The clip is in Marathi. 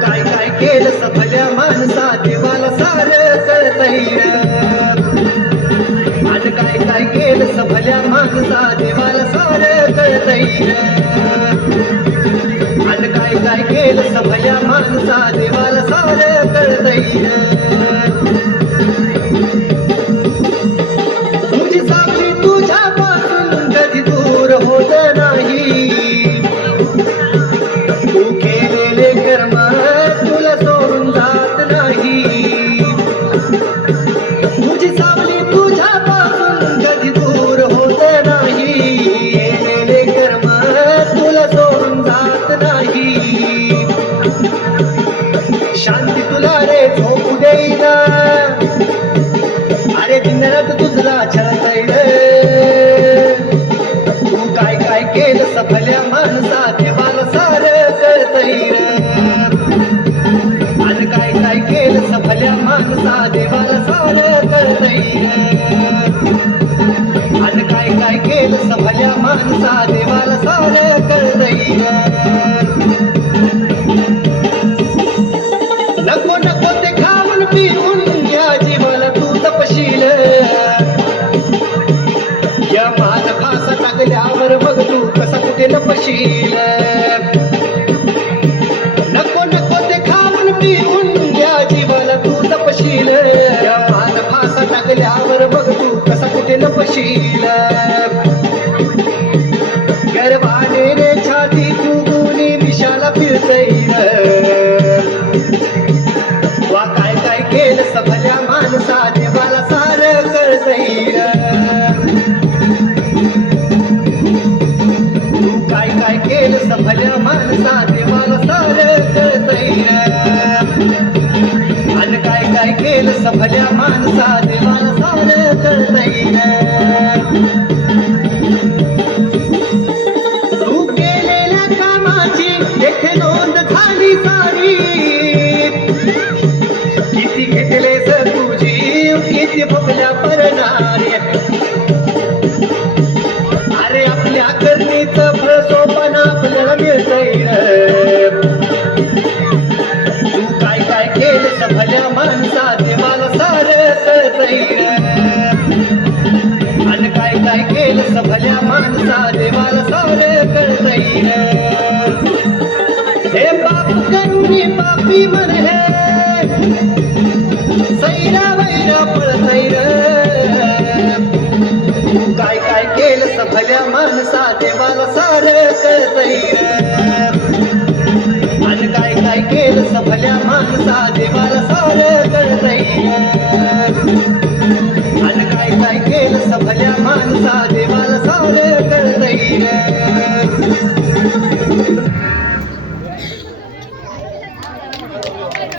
काय काय केलं सफल्या माणसा देवाला सार कळतैर तू केलेले कसा नको नको ते खाऊन पिऊन द्या जीवाला तू तपशील या मान फासा टाकल्यावर बघ तू कसा कुठे लपशील. गर्वाने रे छाती तू फुगुनी विषाला फिरतई वा काय काय केलं सफल्या माणसा देवाला सार कळतईर तू किती घेतले तुझी किती बघल्या परणारे. अरे आपल्या करणीचं फळ सोपान आपल्याला मिळत तू काय काय केलं सफल्या माणसा देवाला सार कळतंय आणि काय काय केलं सफल्या माणसा देवाला सार कळतंय हे पाप करुणी पापी मन हे. सार कळतैर